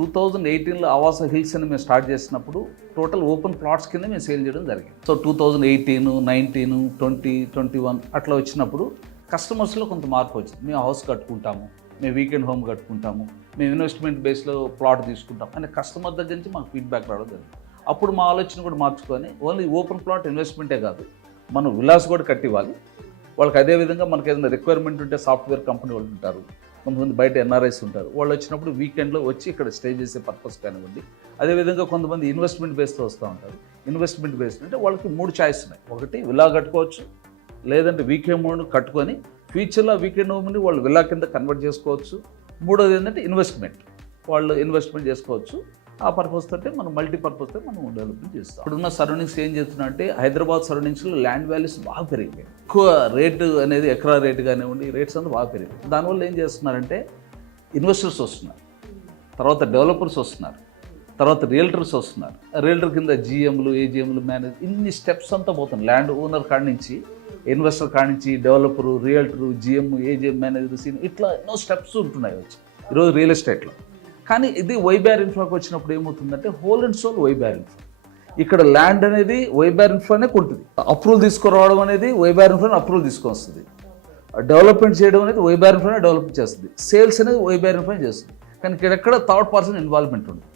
2018లో ఆవాస hills అని మేము start చేసినప్పుడు టోటల్ ఓపెన్ ప్లాట్స్ కింద మేము సేల్ చేయడం జరిగింది. సో 2018, 19, 20, 21 అట్లా వచ్చినప్పుడు కస్టమర్స్లో కొంత మార్పు వచ్చింది. మేము హౌస్ కట్టుకుంటాము, మేము వీకెండ్ హోమ్ కట్టుకుంటాము, మేము ఇన్వెస్ట్మెంట్ బేస్లో ప్లాట్ తీసుకుంటాం అనే కస్టమర్ దగ్గర నుంచి మాకు ఫీడ్బ్యాక్ రావడం జరిగింది. అప్పుడు మా ఆలోచన కూడా మార్చుకొని ఓన్లీ ఓపెన్ ప్లాట్ ఇన్వెస్ట్మెంటే కాదు, మనం విలాస్ కూడా కట్టివ్వాలి వాళ్ళకి. అదేవిధంగా మనకి ఏదైనా రిక్వైర్మెంట్ ఉంటే సాఫ్ట్వేర్ కంపెనీ వాళ్ళు ఉంటారు, కొంతమంది బయట ఎన్ఆర్ఐస్ ఉంటారు, వాళ్ళు వచ్చినప్పుడు వీకెండ్లో వచ్చి ఇక్కడ స్టే చేసే పర్పస్ కానివ్వండి. అదేవిధంగా కొంతమంది ఇన్వెస్ట్మెంట్ బేస్తో వస్తూ ఉంటారు. ఇన్వెస్ట్మెంట్ బేస్డ్ అంటే వాళ్ళకి 3 చాయిస్ ఉన్నాయి. ఒకటి విలా కట్టుకోవచ్చు, లేదంటే వీకెండ్ హోమ్ కట్టుకొని ఫ్యూచర్లో వీకెండ్ హోమ్ని వాళ్ళు విలా కింద కన్వర్ట్ చేసుకోవచ్చు. మూడోది ఏంటంటే ఇన్వెస్ట్మెంట్, వాళ్ళు ఇన్వెస్ట్మెంట్ చేసుకోవచ్చు. ఆ పర్పస్ తోటే మనం మల్టీపర్పస్తో మనం డెవలప్మెంట్ చేస్తాం. ఇప్పుడున్న సరౌండింగ్స్ ఏం చేస్తున్నా అంటే హైదరాబాద్ సరౌండింగ్స్లో ల్యాండ్ వాల్యూస్ బాగా పెరిగిపోయాయి. ఎక్కువ రేటు అనేది ఎకరా రేటు కానివ్వండి, రేట్స్ అంతా బాగా పెరిగాయి. దానివల్ల ఏం చేస్తున్నారంటే ఇన్వెస్టర్స్ వస్తున్నారు, తర్వాత డెవలపర్స్ వస్తున్నారు, తర్వాత రియల్టర్స్ వస్తున్నారు. రియల్టర్ కింద జిఎంలు, ఏజిఎంలు, మేనేజ్ ఇన్ని స్టెప్స్ అంతా పోతుంది. ల్యాండ్ ఓనర్ కాడి నుంచి, ఇన్వెస్టర్ కాడి నుంచి, డెవలపరు, రియల్టరు, జిఎం, ఏజిఎం, మేనేజర్, ఇట్లా ఎన్నో స్టెప్స్ ఉంటున్నాయి వచ్చి ఈరోజు రియల్ ఎస్టేట్లో. కానీ ఇది వైబ్యార్ ఇన్ఫ్రాకి వచ్చినప్పుడు ఏమవుతుందంటే హోల్ అండ్ సోల్ వైబ్యార్ ఇన్ఫ్రా. ఇక్కడ ల్యాండ్ అనేది వైబ్యార్ ఇన్ఫ్రానే కొంటుంది. అప్రూవల్ తీసుకురావడం అనేది వైబ్యార్ ఇన్ఫ్రాని అప్రూవల్ తీసుకొస్తుంది. డెవలప్మెంట్ చేయడం అనేది వైబ్యార్ ఇన్ఫ్రానే డెవలప్ చేస్తుంది. సేల్స్ అనేది వైబ్యార్ ఇన్ఫ్రానే చేస్తుంది. కానీ ఇక్కడెక్కడ థర్డ్ పర్సన్ ఇన్వాల్వ్మెంట్ ఉంటుంది.